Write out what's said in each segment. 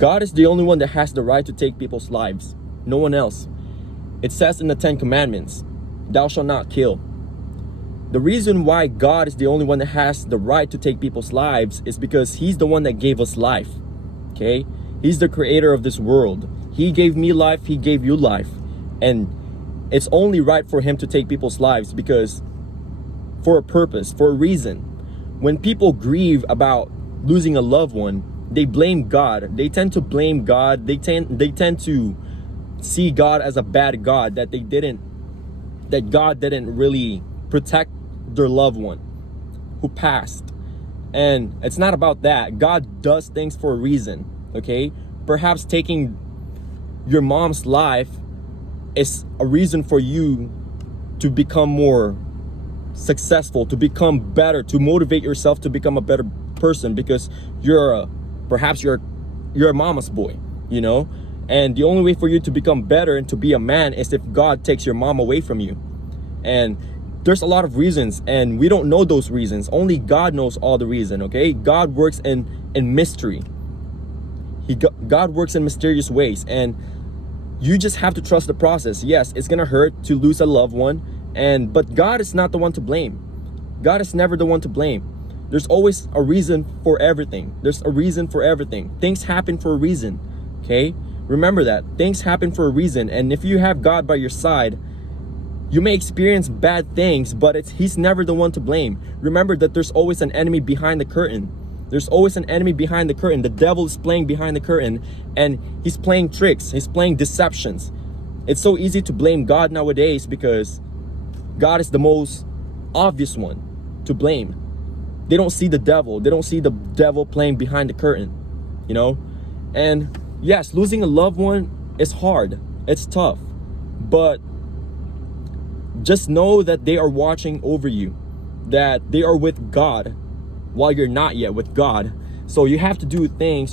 God is the only one that has the right to take people's lives, no one else. It says in the 10 Commandments, thou shalt not kill. The reason why God is the only one that has the right to take people's lives is because he's the one that gave us life, okay? He's the creator of this world. He gave me life, he gave you life. And it's only right for him to take people's lives because for a purpose, for a reason. When people grieve about losing a loved one, they blame God. They tend to blame God. They tend to see God as a bad God, that God didn't really protect their loved one who passed. And it's not about that. God does things for a reason, okay? Perhaps taking your mom's life is a reason for you to become more successful, to become better, to motivate yourself to become a better person, because perhaps you're a mama's boy, you know? And the only way for you to become better and to be a man is if God takes your mom away from you. And there's a lot of reasons, and we don't know those reasons. Only God knows all the reason, okay? God works in mystery. God works in mysterious ways, and you just have to trust the process. Yes, it's gonna hurt to lose a loved one, but God is not the one to blame. God is never the one to blame. There's always a reason for everything. There's a reason for everything. Things happen for a reason, okay? Remember that. Things happen for a reason, and if you have God by your side, you may experience bad things, but he's never the one to blame. Remember that there's always an enemy behind the curtain. There's always an enemy behind the curtain. The devil is playing behind the curtain, and he's playing tricks. He's playing deceptions. It's so easy to blame God nowadays because God is the most obvious one to blame. They don't see the devil. They don't see the devil playing behind the curtain, you know? And yes, losing a loved one is hard. It's tough. But just know that they are watching over you, that they are with God while you're not yet with God. So you have to do things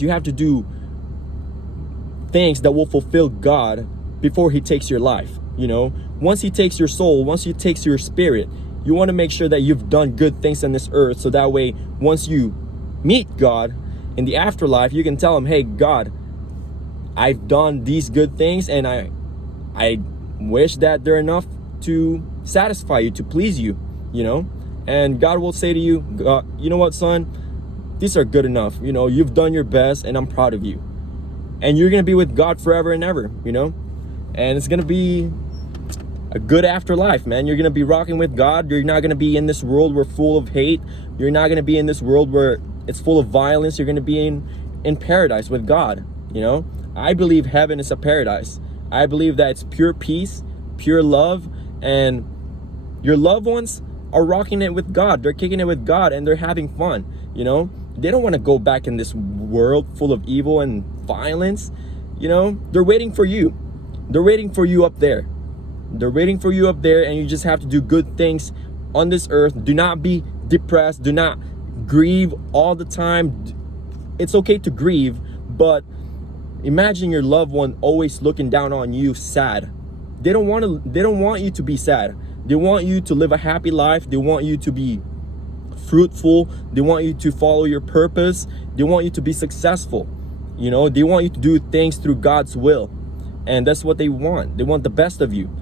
that will fulfill God before he takes your life, you know? Once he takes your soul, once he takes your spirit, you want to make sure that you've done good things on this earth, so that way once you meet God in the afterlife, you can tell him, hey, God, I've done these good things, and I wish that they're enough to satisfy you, to please you, you know? And God will say to you, you know what, son, these are good enough. You know, you've done your best, and I'm proud of you. And you're going to be with God forever and ever, you know? And it's going to be a good afterlife, man. You're going to be rocking with God. You're not going to be in this world where full of hate. You're not going to be in this world where it's full of violence. You're going to be in paradise with God, you know? I believe heaven is a paradise. I believe that it's pure peace, pure love, and your loved ones are rocking it with God. They're kicking it with God, and they're having fun, you know? They don't want to go back in this world full of evil and violence, you know? They're waiting for you. They're waiting for you up there. They're waiting for you up there, and you just have to do good things on this earth. Do not be depressed. Do not grieve all the time. It's okay to grieve, but imagine your loved one always looking down on you sad. They don't want you to be sad. They want you to live a happy life. They want you to be fruitful. They want you to follow your purpose. They want you to be successful. You know, they want you to do things through God's will. And that's what they want. They want the best of you.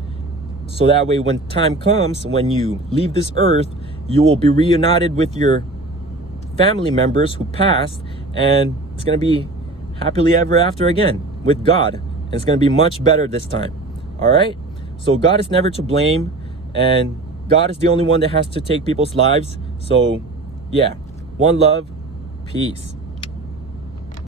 So that way, when time comes, when you leave this earth, you will be reunited with your family members who passed, and it's going to be happily ever after again with God. And it's going to be much better this time. All right? So God is never to blame, and God is the only one that has to take people's lives. So yeah, one love, peace.